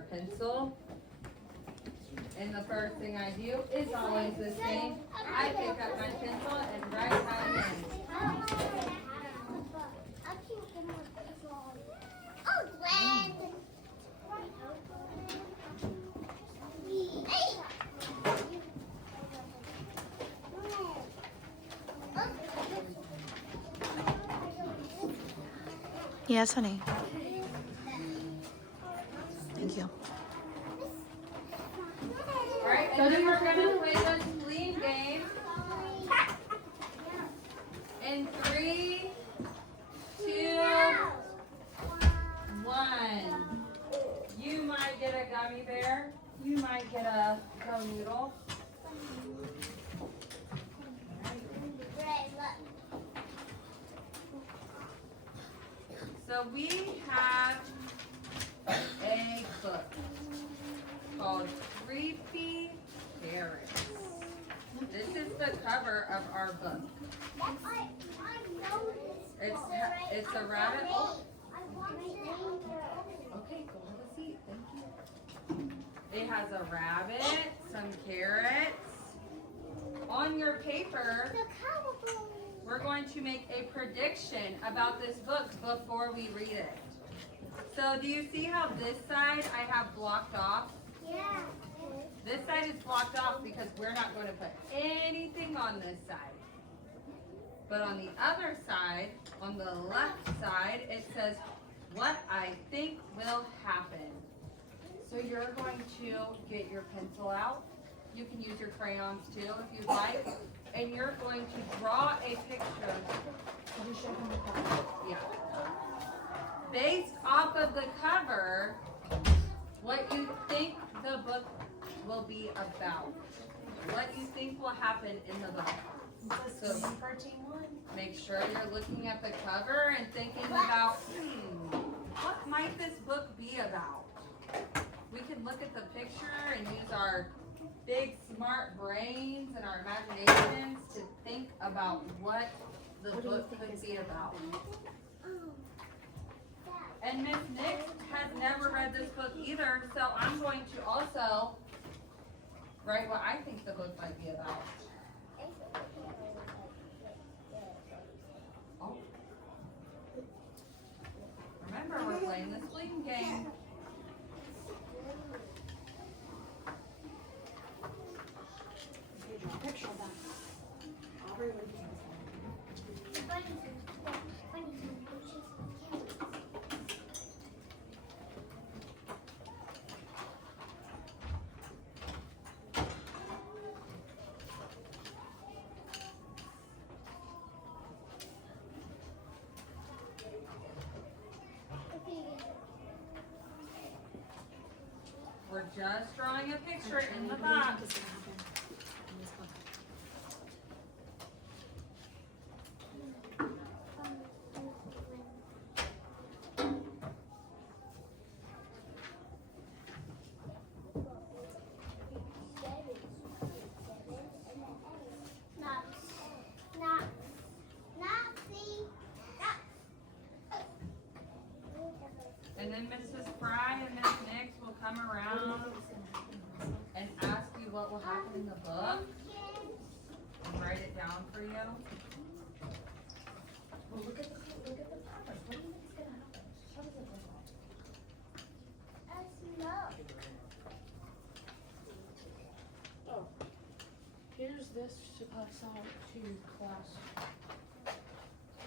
our pencil. And the first thing I do is always the same. I pick up my pencil and write my name. Yes, honey. Thank you. Alright, and then we're gonna play the spleen game. In 3, 2, 1. You might get a gummy bear. You might get a go noodle. So we have a book called Creepy Parrots. This is the cover of our book. It's a rabbit. Oh. Okay, go have a seat. Thank you. It has a rabbit, some carrots. On your paper, we're going to make a prediction about this book before we read it. So do you see how this side I have blocked off? Yeah. This side is blocked off because we're not going to put anything on this side. But on the other side, on the left side, it says what I think will happen. So you're going to get your pencil out. You can use your crayons too if you'd like. And you're going to draw a picture. Yeah. Based off of the cover, what you think the book will be about. What you think will happen in the book. So make sure you're looking at the cover and thinking about, what might this book be about? We can look at the picture and use our big smart brains and our imaginations to think about what the book could be about. And Miss Nix has never read this book either, so I'm going to also write what I think the book might be about. Oh. Remember, we're playing the spleen game. We're just drawing a picture in the box. And then Mrs. Fry and Miss Nix will come around and ask you what will happen in the book and write it down for you. Well, look at the cover. What do you think is gonna happen? How does it look like? Oh, here's this to pass out to class.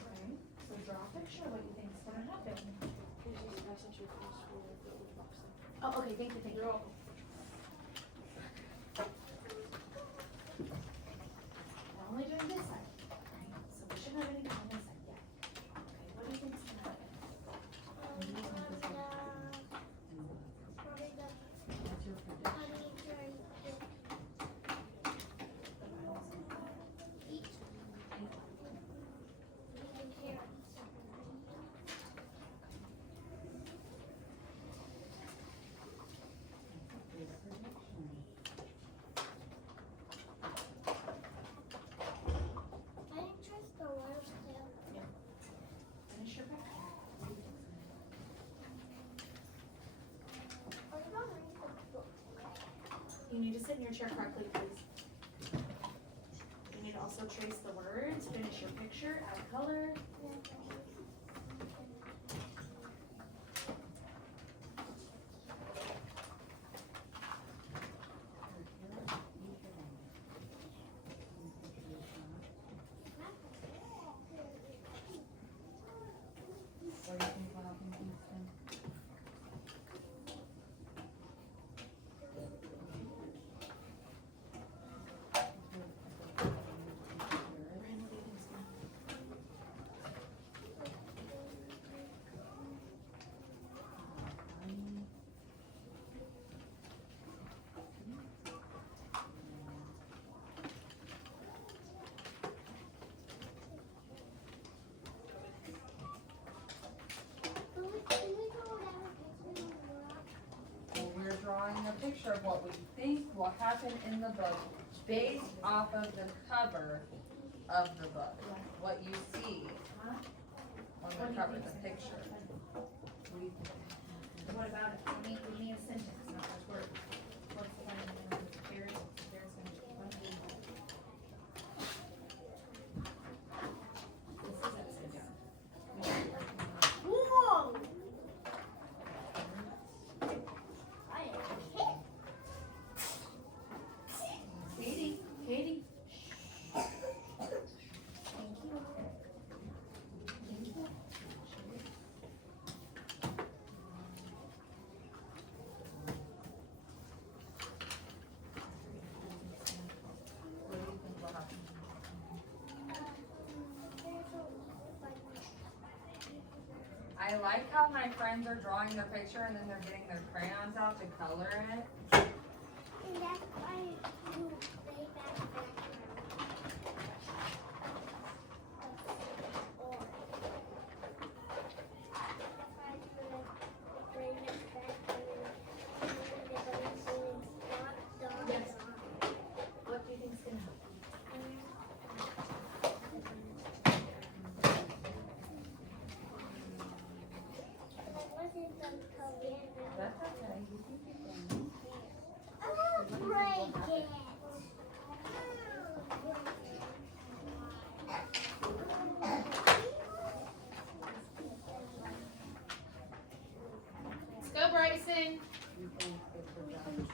Okay, so draw a picture. What do you think is gonna happen? Here's this message to class for the old box. Oh, okay. Thank you. Thank you. We're only doing this side, right? So we shouldn't have anything on this side yet. Okay, what do you think is gonna happen? What's your prediction? You need to sit in your chair correctly, please. You need to also trace the words, finish your picture, add color. What do you think will happen, Kingston? Ryan, what do you think's gonna Well, we're drawing a picture of what we think will happen in the book based off of the cover of the book. What you see Huh? on What do the you cover, think's the gonna picture. happen? What do you think? What about it? We need a sentence, not just words. What's the one in the bears gonna do? What do you want? This is upside down. Whoa! Katie? Katie? What do you think will happen? I like how my friends are drawing their picture and then they're getting their crayons out to color it. And that's why you lay back Yes. What do you think's gonna happen? That's okay. You can keep going. Break it. Let's go, Bryson. You think it will happen?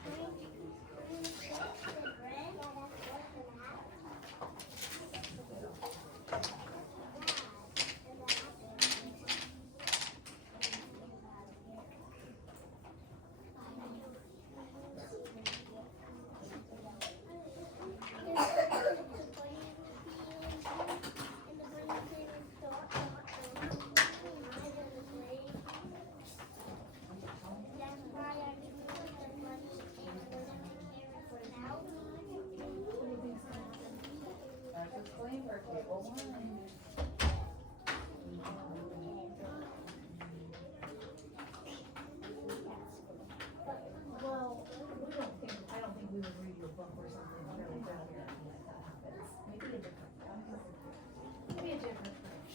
That's a disclaimer, table one. Well, I don't think we would read your book or something really bad or anything like that happens. Maybe a different, maybe a different approach.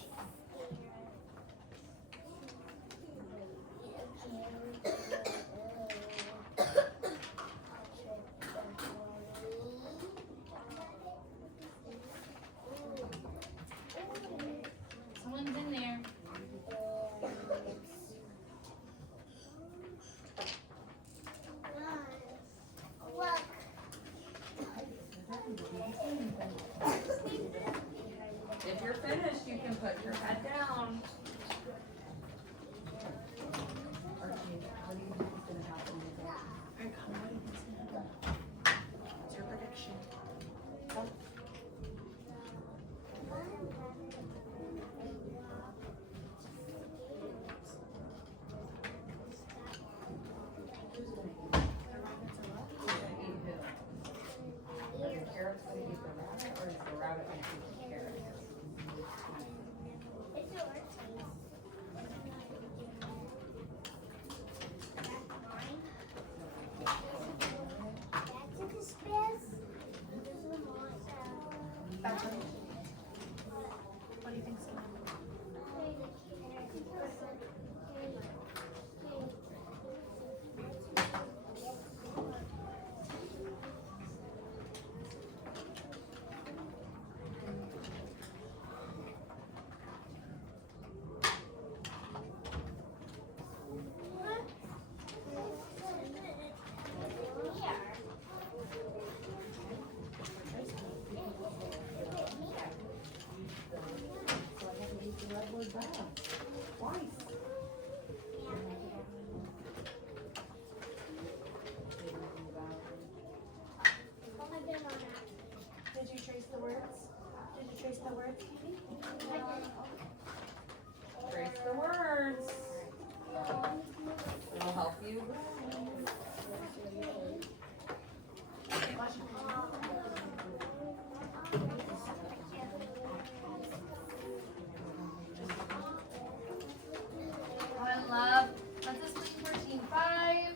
I love, that's a spleen for team 5,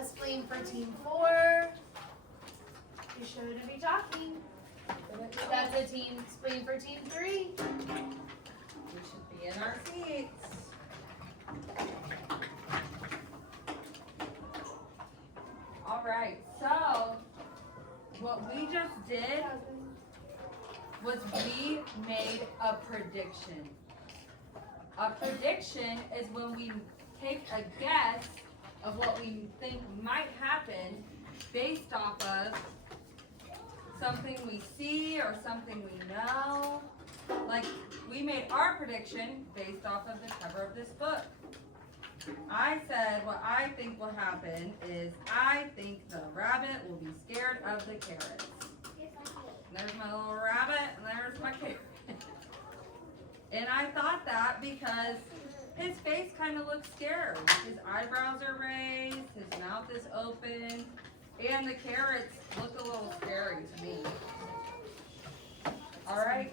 a spleen for team 4. You shouldn't be talking. That's a team spleen for team 3. We should be in our seats. All right, so what we just did was we made a prediction. A prediction is when we take a guess of what we think might happen based off of something we see or something we know. Like, we made our prediction based off of the cover of this book. I said what I think will happen is I think the rabbit will be scared of the carrots. There's my little rabbit and there's my carrot. And I thought that because his face kind of looks scared. His eyebrows are raised, his mouth is open, and the carrots look a little scary to me. All right,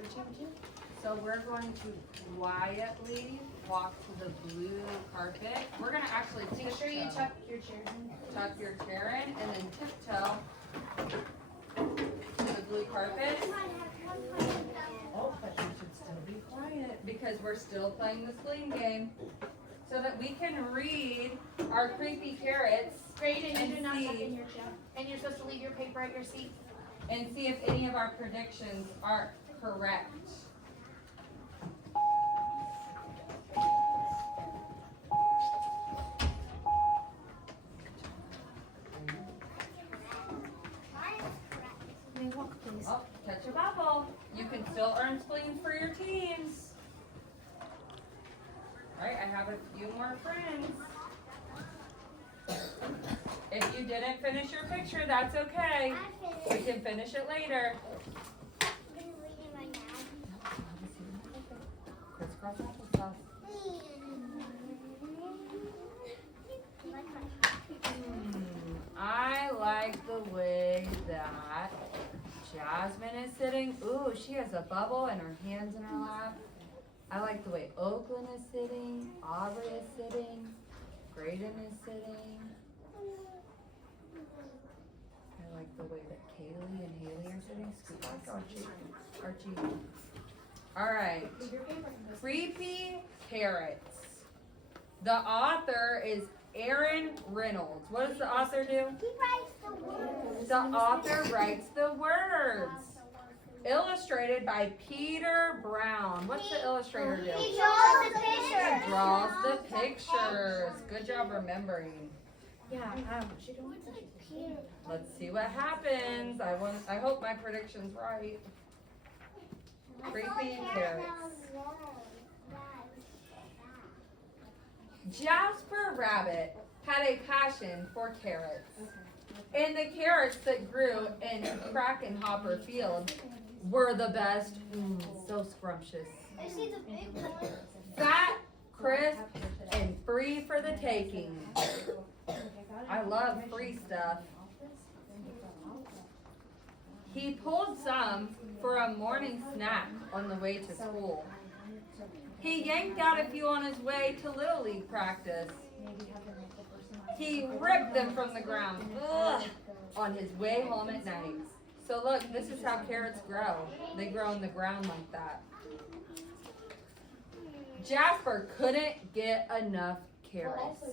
so we're going to quietly walk to the blue carpet. We're gonna actually Make sure you tuck your chairs in. tuck your chair in and then tiptoe to the blue carpet. Oh, but you should still be quiet because we're still playing the spleen game so that we can read our creepy carrots Great, and you do not tuck see. in your chair. And you're supposed to leave your paper at your seat. and see if any of our predictions are correct. May I walk, please? Oh, catch a bubble. You can still earn spleens for your teams. All right, I have a few more friends. If you didn't finish your picture, that's okay. We can finish it later. Crisscross applesauce. I like the way that Jasmine is sitting. Ooh, she has a bubble and her hands in her lap. I like the way Oakland is sitting, Aubrey is sitting, Graydon is sitting. I like the way that Kaylee and Haley are sitting. Scoot back, Archie. All right. Creepy Carrots. The author is Aaron Reynolds. What does the author do? He writes the words. The author writes the words. Illustrated by Peter Brown. What's the illustrator do? He draws the picture. Draws the pictures. Good job remembering. Yeah, she don't want to. Let's see what happens. I hope my prediction's right. Creepy Carrots. Jasper Rabbit had a passion for carrots. And the carrots that grew in Krakenhopper Field were the best. So scrumptious. I see the big one. Fat, crisp, and free for the taking. I love free stuff. He pulled some for a morning snack on the way to school. He yanked out a few on his way to Little League practice. He ripped them from the ground on his way home at night. So look, this is how carrots grow. They grow in the ground like that. Jasper couldn't get enough carrots.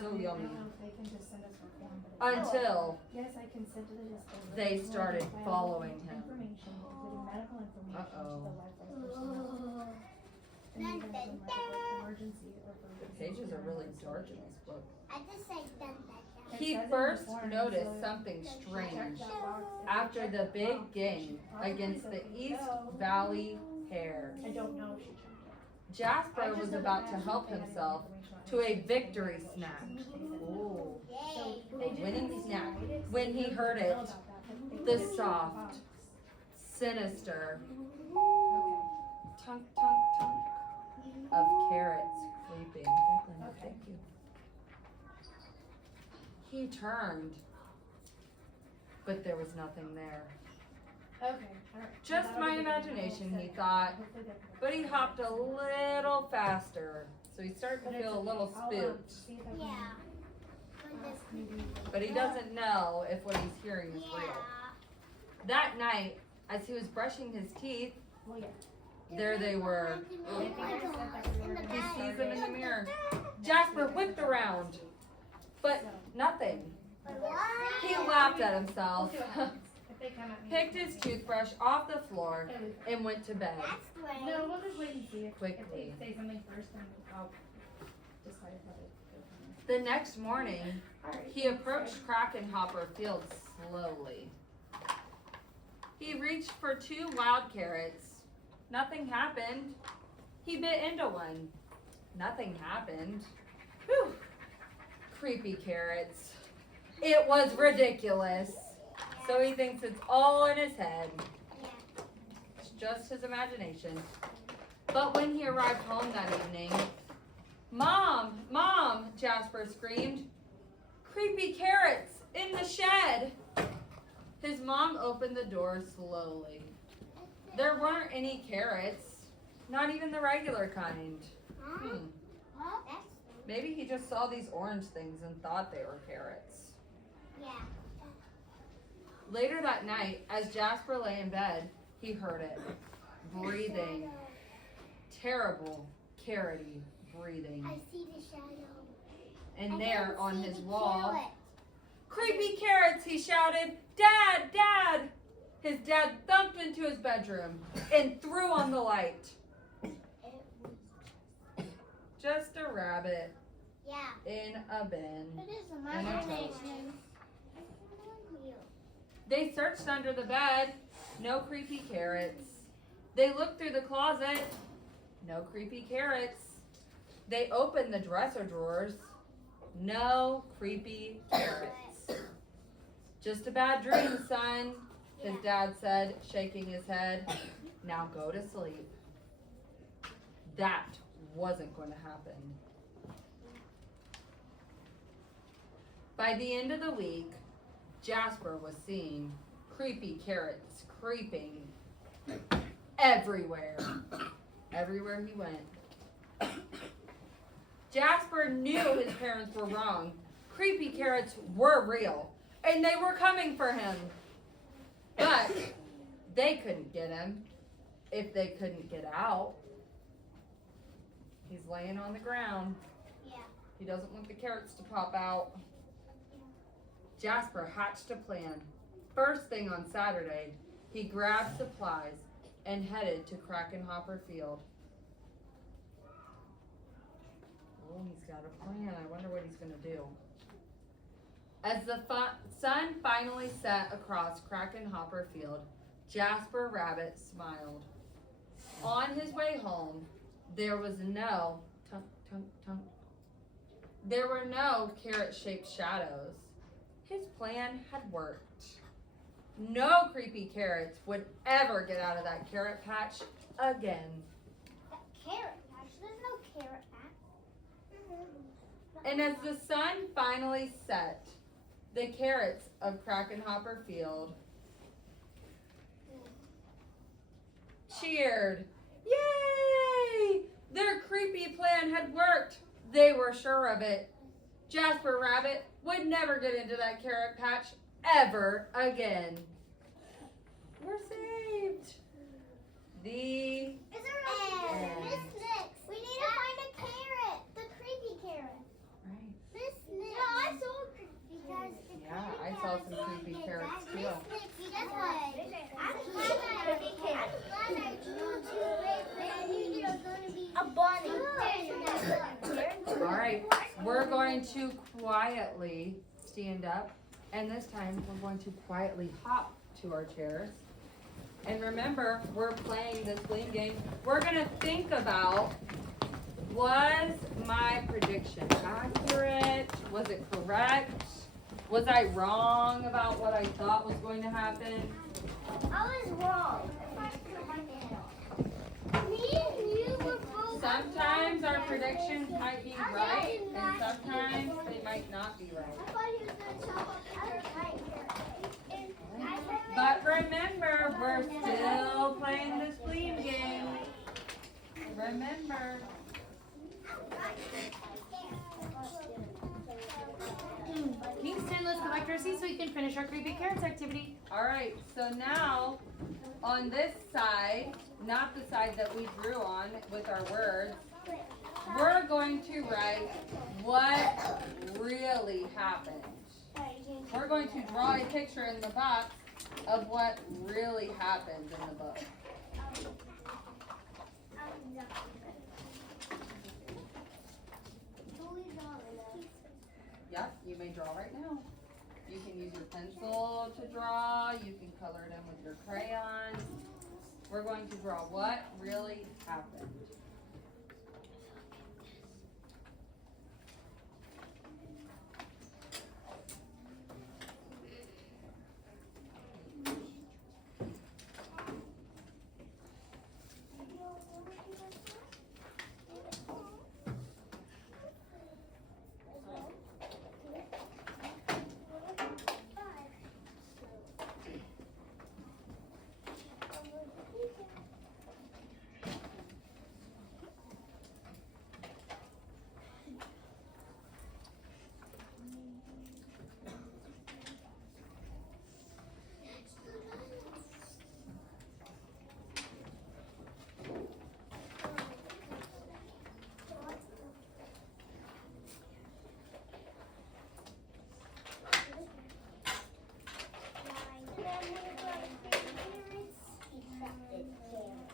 So yummy. Until Yes, I can send to the display. they started following him. Information, including medical information Uh-oh. to the life emergency or The pages are really dark in this book. I just say dun dun dun. He first noticed something strange after the big game against the East Valley Hares. I don't know if she checked it. Jasper was about to help himself to a victory snack. Ooh, Yay. winning snack. When he heard it, the soft, sinister tunk tunk tunk of carrots creeping. He turned, but there was nothing there. Okay. Alright. Just my imagination, he thought, but he hopped a little faster, so he started to feel a little spooked. Yeah. When this, But he doesn't know if what he's hearing is real. yeah. That night, as he was brushing his teeth, there they were. He sees them in the mirror. Jasper whipped around, but nothing. He laughed at himself, picked his toothbrush off the floor, and went to bed That's great. No, we'll just wait and see if quickly. they say something first, and I'll decide how to go from there. The next morning, he approached Krakenhopper Field slowly. He reached for 2 wild carrots. Nothing happened. He bit into one. Nothing happened. Whew. Creepy carrots. It was ridiculous. So he thinks it's all in his head. It's just his imagination. But when he arrived home that evening, Mom! Mom! Jasper screamed. Creepy carrots in the shed! His mom opened the door slowly. There weren't any carrots, not even the regular kind. Maybe he just saw these orange things and thought they were carrots. Yeah. Later that night, as Jasper lay in bed, he heard it. Breathing. Terrible, carroty breathing. I see the shadow. And I there can on see his the wall, carrot. creepy carrots, he shouted. Dad, Dad! His dad thumped into his bedroom and threw on the light. Just a rabbit Yeah. in a bin. It is And a imagination. They searched under the bed. No creepy carrots. They looked through the closet. No creepy carrots. They opened the dresser drawers. No creepy carrots. Just a bad dream, son, his dad said, shaking his head. Now go to sleep. That wasn't going to happen. By the end of the week, Jasper was seeing creepy carrots creeping everywhere. Everywhere he went. Jasper knew his parents were wrong. Creepy carrots were real, and they were coming for him. But they couldn't get him if they couldn't get out. He's laying on the ground. Yeah. He doesn't want the carrots to pop out. Jasper hatched a plan. First thing on Saturday, he grabbed supplies and headed to Krakenhopper Field. Oh, he's got a plan. I wonder what he's going to do. As the sun finally set across Krakenhopper Field, Jasper Rabbit smiled. On his way home, there was no tunk, tunk, tunk. There were no carrot-shaped shadows. His plan had worked. No creepy carrots would ever get out of that carrot patch again. That carrot patch. There's no carrot patch. And as the sun finally set, the carrots of Krakenhopper Field cheered. Yay! Their creepy plan had worked. They were sure of it. Jasper Rabbit would never get into that carrot patch ever again. We're saved. The Is there end. Miss Nix? We need to find a carrot. The creepy carrot. Right. Miss Nix. No, I saw because the Yeah, creepy I saw carrot's some on creepy your carrots back. too. Miss Nix, guess what? I'm glad I drew two red I knew there was going to be a bunny. All right, we're going to quietly stand up, and this time we're going to quietly hop to our chairs. And remember, we're playing this game game. We're gonna think about, was my prediction accurate? Was it correct? Was I wrong about what I thought was going to happen? I was wrong. Me and you were both Sometimes our predictions might be right, and sometimes they might not be right. I thought he was going We're still playing the spleen game. Remember. Kingston, let's go back to our seats so we can finish our creepy carrots activity. Alright, so now on this side, not the side that we drew on with our words, we're going to write what really happened. We're going to draw a picture in the box of what really happened in the book. Yep, you may draw right now. You can use your pencil to draw. You can color it in with your crayons. We're going to draw what really happened.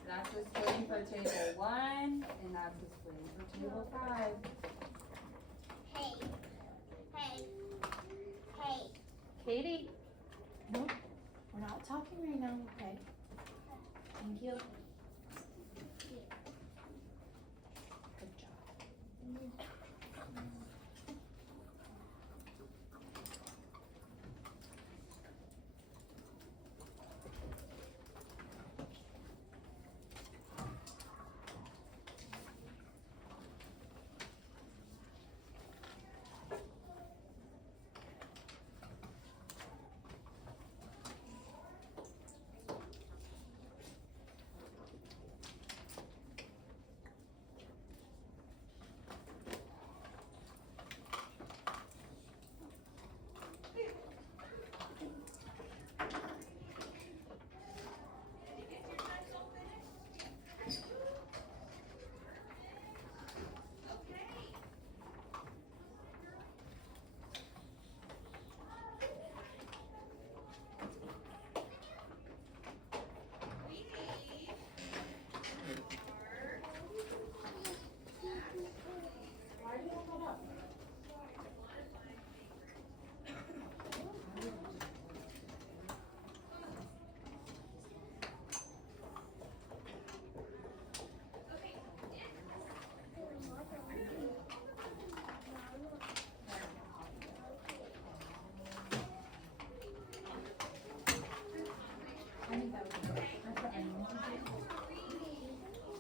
That's the spleen for table 1, and that's the spleen for table 5. Hey. Katie. Nope, we're not talking right now, okay? Thank you. Good job.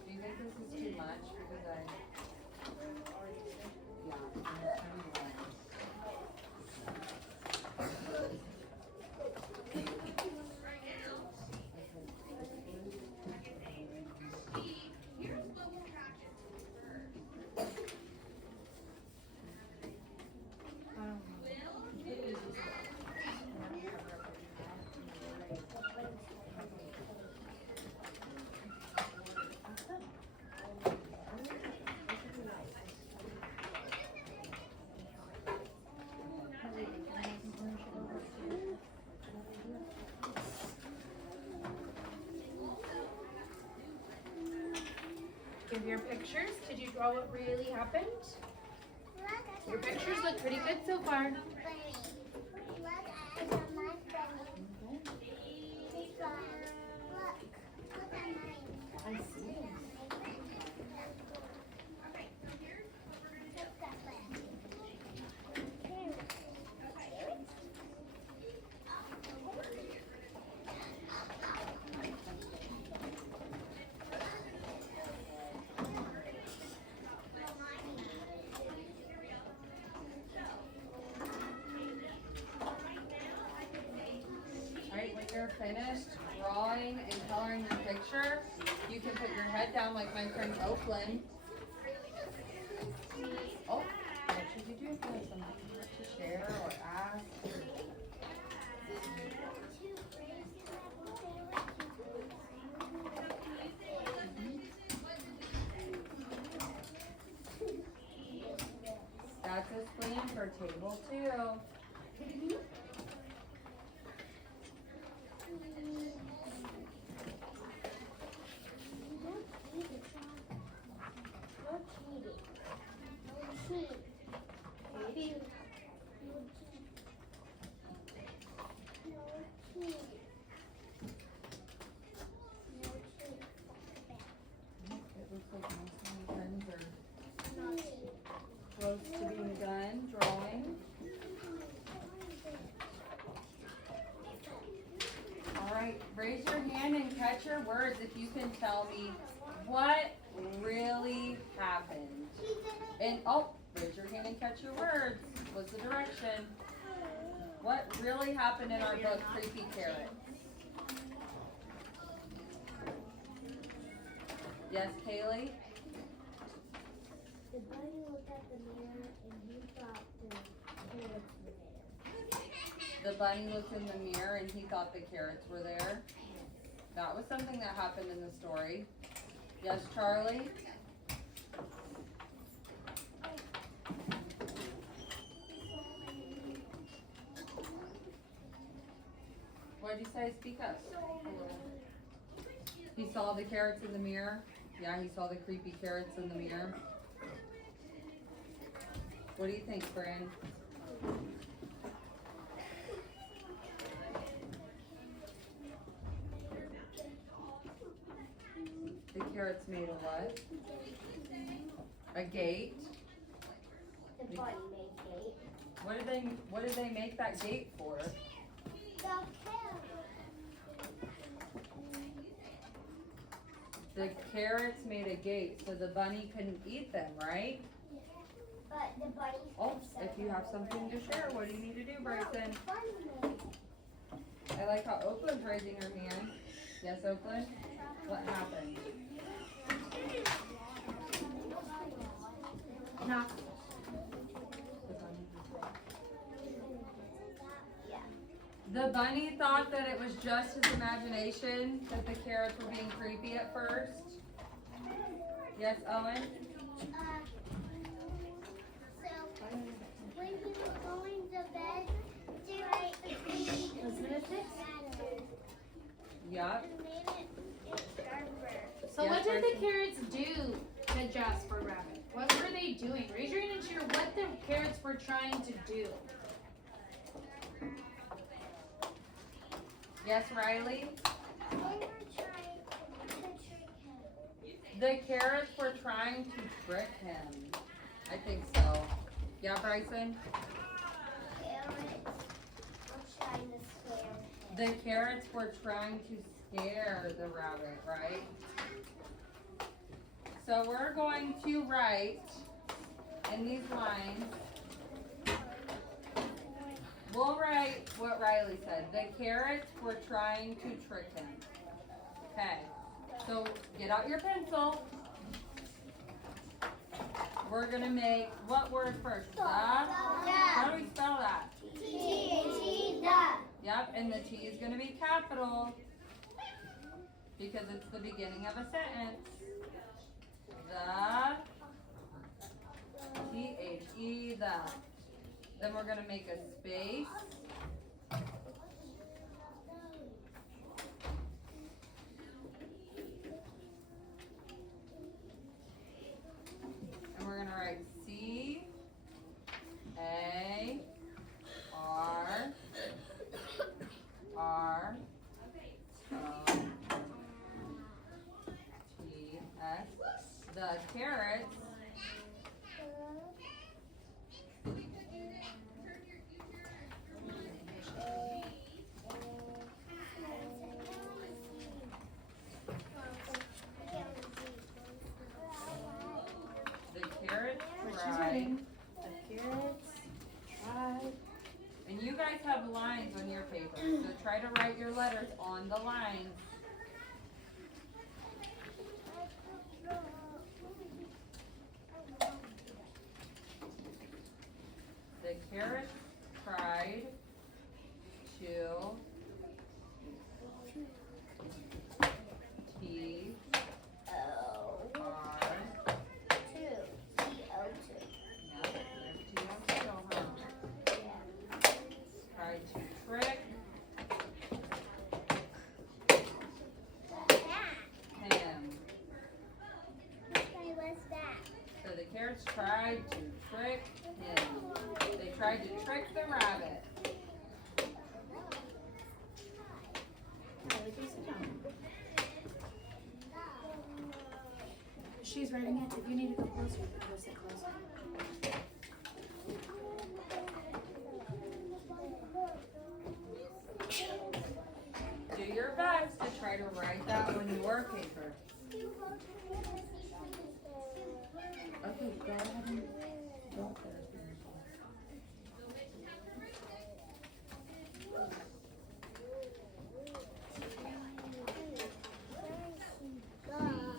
Do you think this is too much? Because Give your pictures. Did you draw what really happened? Your pictures look pretty good so far. I see. Alright, when you're finished drawing you can put your head down like my friend Oakland. Oh, what should you do if you have something to share or ask? That's a spleen for table 2. It looks like most of my friends are close to being done drawing. Alright, raise your hand and catch your words if you can tell me what really happened. And raise your hand and catch your words. What's the direction? What really happened in our book, Creepy Carrot? Yes, Kaylee? The bunny looked at the mirror and he thought the carrots were there. The bunny looked in the mirror and he thought the carrots were there. That was something that happened in the story. Yes, Charlie? What did you say? Speak up. He saw the carrots in the mirror? Yeah, he saw the creepy carrots in the mirror. What do you think, Fran? The carrots made a what? A gate. The bunny made gate. What did they make that gate for? The carrot. The carrots made a gate so the bunny couldn't eat them, right? But the bunny. Oh, if you have something to share, what do you need to do, Bryson? I like how Oakland's raising her hand. Yes, Oakland? What happened? No. The bunny thought that it was just his imagination, that the carrots were being creepy at first. Yes, Owen? So, when you were going to bed, do I Was it a fix? Yup. So Yeah, what did the Bryson. carrots do to Jasper Rabbit? What were they doing? Raise your hand and share what the carrots were trying to do. Yes, Riley? They were trying to trick him. The carrots were trying to trick him. I think so. Yeah, Bryson? The carrots were trying to scare the rabbit, right? So we're going to write in these lines, we'll write what Riley said. The carrots were trying to trick him. Okay, so get out your pencil. We're gonna make what word first? The? How do we spell that? Yep, and the T is gonna be capital because it's the beginning of a sentence. The T-H-E, the. Then we're gonna make a space. And we're gonna write C A R R O T S. The carrots. The carrots tried. The carrots tried. And you guys have lines on your paper, so try to write your letters on the lines. carrot tried to T O R. 2. T-O-2. Yep, there's T-O-2, huh? Tried to trick him. Okay, what's that? So the carrots tried to trick him. They tried to trick the rabbit. She's writing it. If you need to go closer, go sit closer. Do your best to try to write that on your paper. Okay, go ahead and go up there.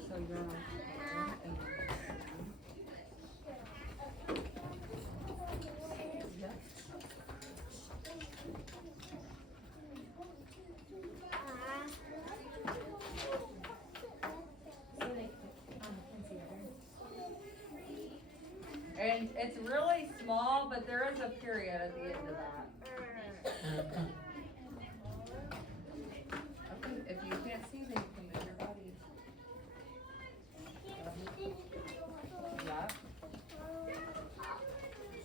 So you're on. Yep. And it's really small, but there is a period at the end of that. Okay, if you can't see, then you can move your body. Yep.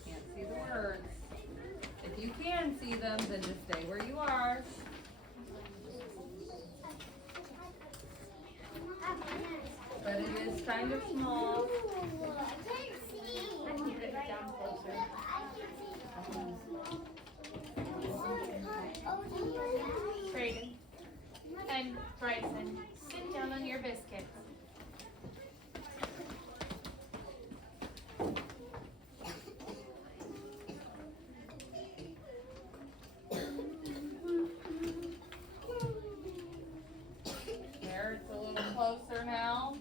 Can't see the words. If you can see them, then just stay where you are. But it is kind of small. Brayden and Bryson, sit down on your biscuits. There, it's a little closer now.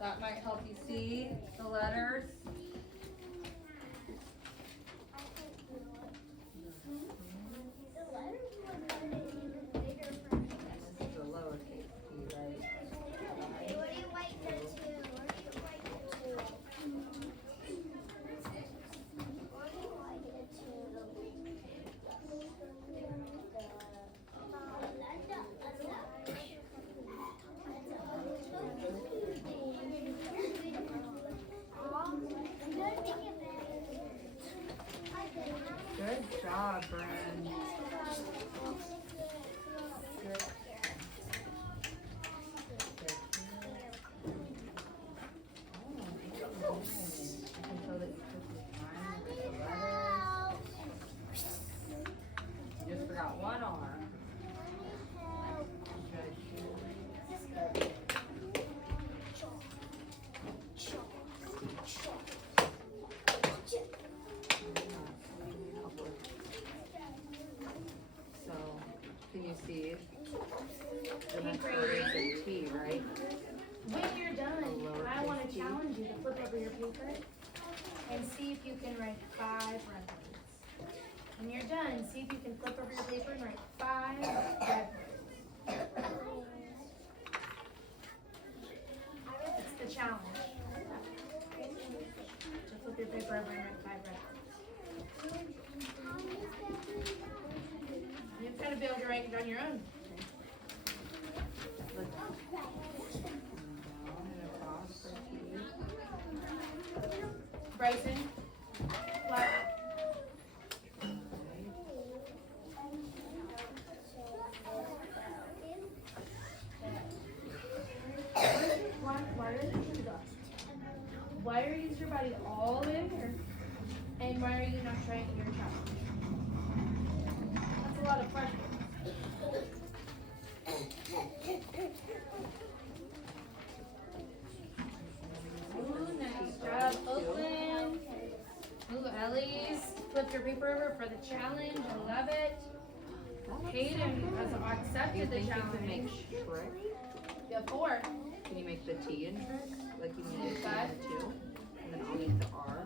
That might help you see the letters. This is a lowercase p, right? What do you like that to? What do you like that to? What do you like that Good job, Bren. Good. You just forgot one arm. Good. So, can you see? The next word is a T, right? When you're done, I want to challenge you to flip over your paper and see if you can write 5 red words. When you're done, see if you can flip over your paper and write 5 red words. It's the challenge. To flip your paper over and write 5 red words. You've got to be able to write it on your own. Bryson, what? Why are you using your body all the way in here? And why are you not trying your challenge? That's a lot of pressure. Ooh, nice job, Oakland. Ooh, Ellie's flipped your paper over for the challenge. I love it. Hayden has You accepted the think you challenge. can make trick? You have 4. Can you make the T in trick? Like you need a T Five. and a 2? And then I'll make the R.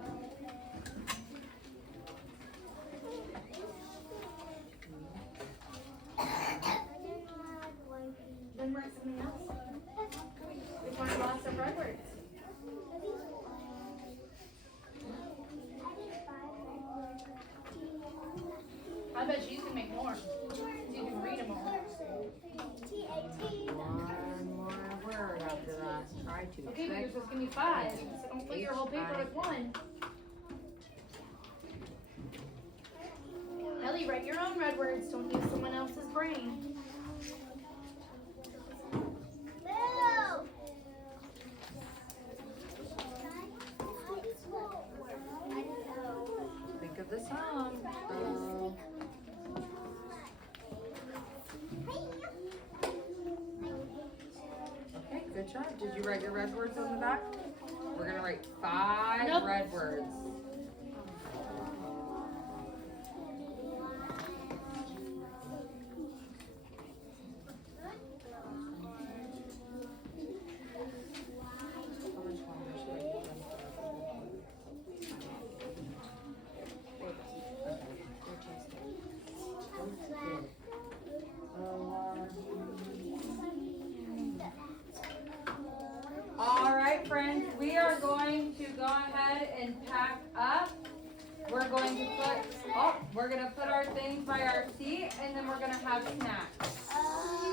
I bet she's gonna make more. You can read them all. One more word after that. Try to. Okay, but there's just gonna be 5. So don't put your whole paper with 1. Ellie, write your own red words. Don't use someone else's brain. Think of the song. Okay, good job. Did you write your red words on the back? We're gonna write 5 Nope. red words. How much longer should I give them? All right, friends, we are going to go ahead and pack up. We're going to put our things by our seat, and then we're gonna have snacks.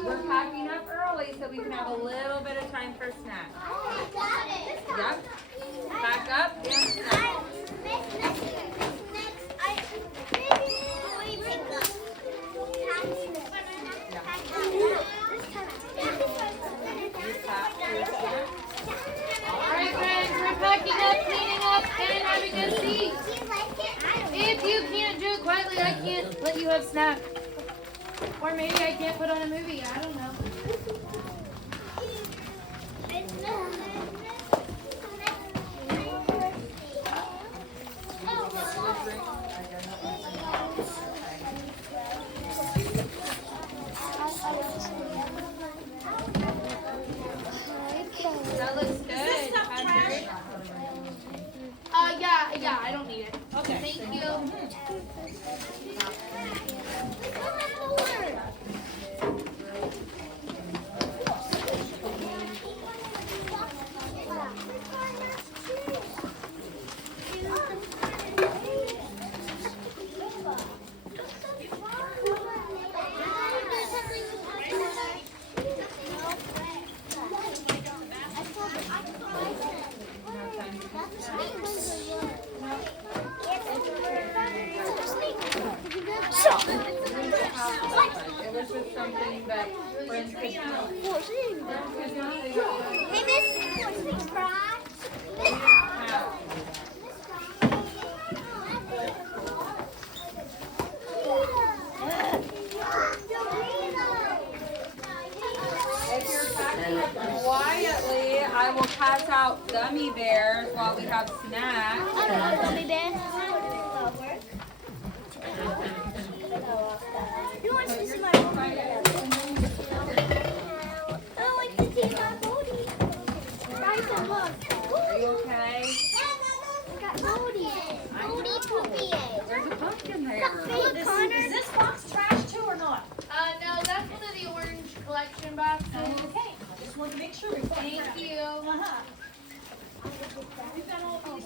We're packing up early so we can have a little bit of time for snacks. Yep. Pack up and snack. You pack your snack. Alright, friends, we're packing up, cleaning up, and having a seat. If you can't do it quietly, I can't let you have snacks. Or maybe I can't put on a movie. I don't know. That looks good. Patrick. Yeah, I don't need it. Okay. Thank you. It was just something that friends could do. Hey, Miss Fry. If you're packing up quietly, I will pass out gummy bears while we have snacks. I don't know, gummy bear. Who wants to see my booty? I like to see my booty. Guys, look. Are you okay? I got booty. Booty poopy. There's a pumpkin there. Look, Connor. Is this box trash too or not? No, that's one of the orange collection boxes. Okay, I just wanted to make sure before I Thank you. Uh-huh. We've got all these.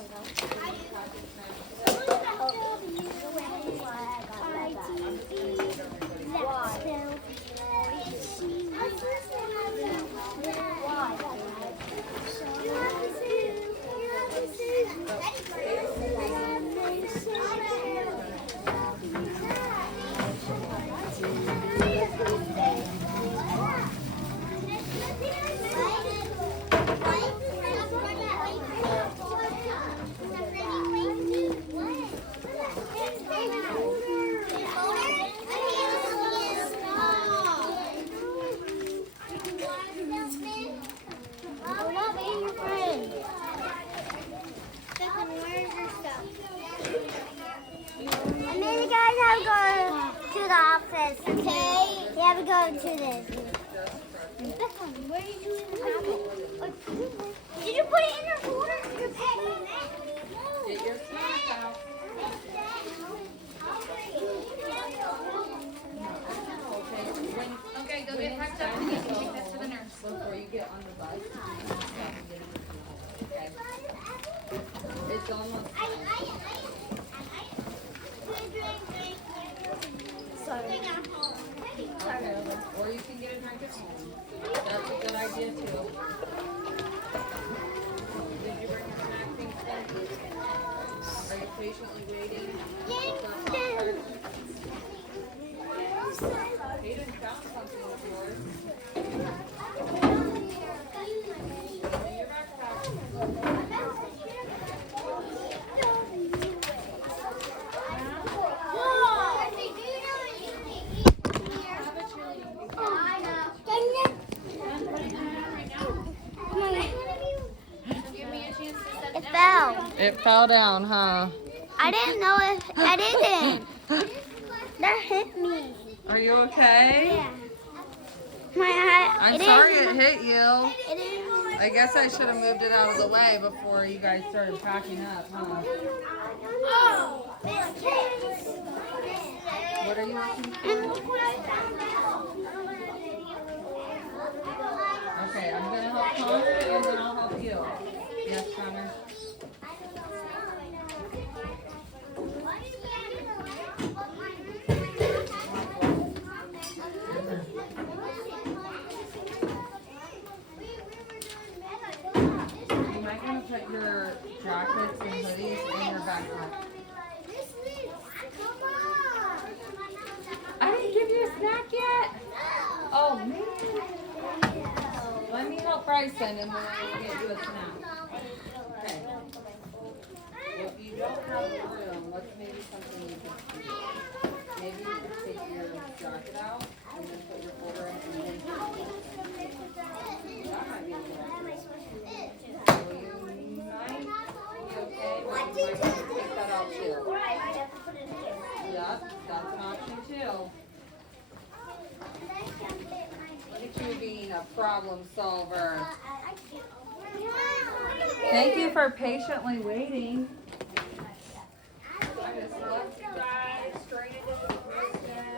Okay, you have to go to this. Where did you even have it? Did you put it in your folder? Your packing it? Get your snack out. Okay, go get packed up and you can take this to the nurse. Before you get on the bus, okay? It's almost. Hayden found something of yours. In your backpack. It fell. It fell down, huh? I didn't know if I didn't. That hit me. Are you okay? Yeah. My eye. I'm sorry it hit you. It didn't. I guess I should have moved it out of the way before you guys started packing up, huh? Oh. What are you looking for? Okay, I'm gonna help Connor and then I'll help you. Yes, Connor. You might want to put your jackets and hoodies in your backpack. I didn't give you a snack yet. Oh man. Let me help Bryson and then we'll get you a snack. Okay. Well, if you don't have room, what's maybe something you can do? Maybe you can take your jacket out and then put your folder in and then that might be a good idea. So you might be okay, but you might have to take that out too. Yep, that's an option too. Look at you being a problem solver. Thank you for patiently waiting. I just left you guys straight into the first step.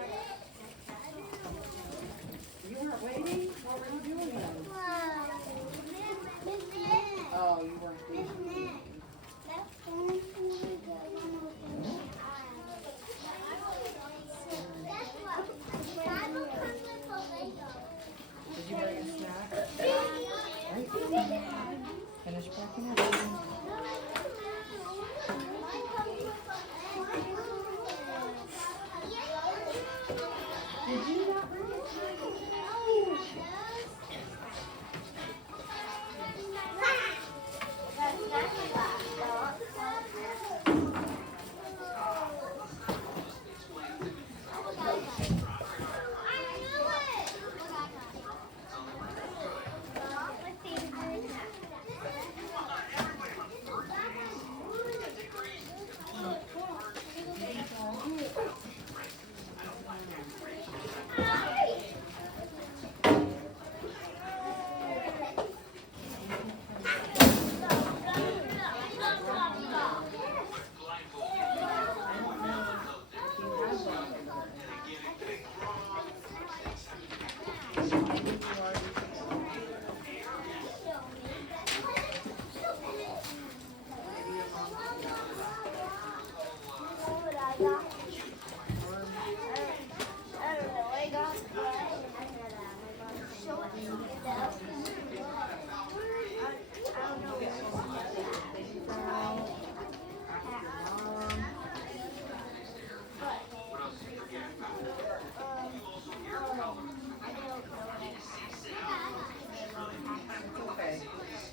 You weren't waiting? What were you doing then? Oh, you weren't waiting. Did you bring a snack? Finish packing up. Did you not bring a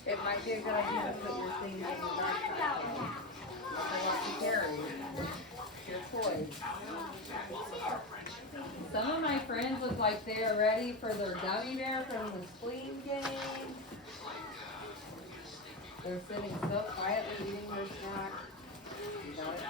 It might be a good idea to put your things in your backpack. For what you carry. Your toys. Some of my friends look like they are ready for their gummy bear from the spleen game. They're sitting so quietly eating their snack. You know it?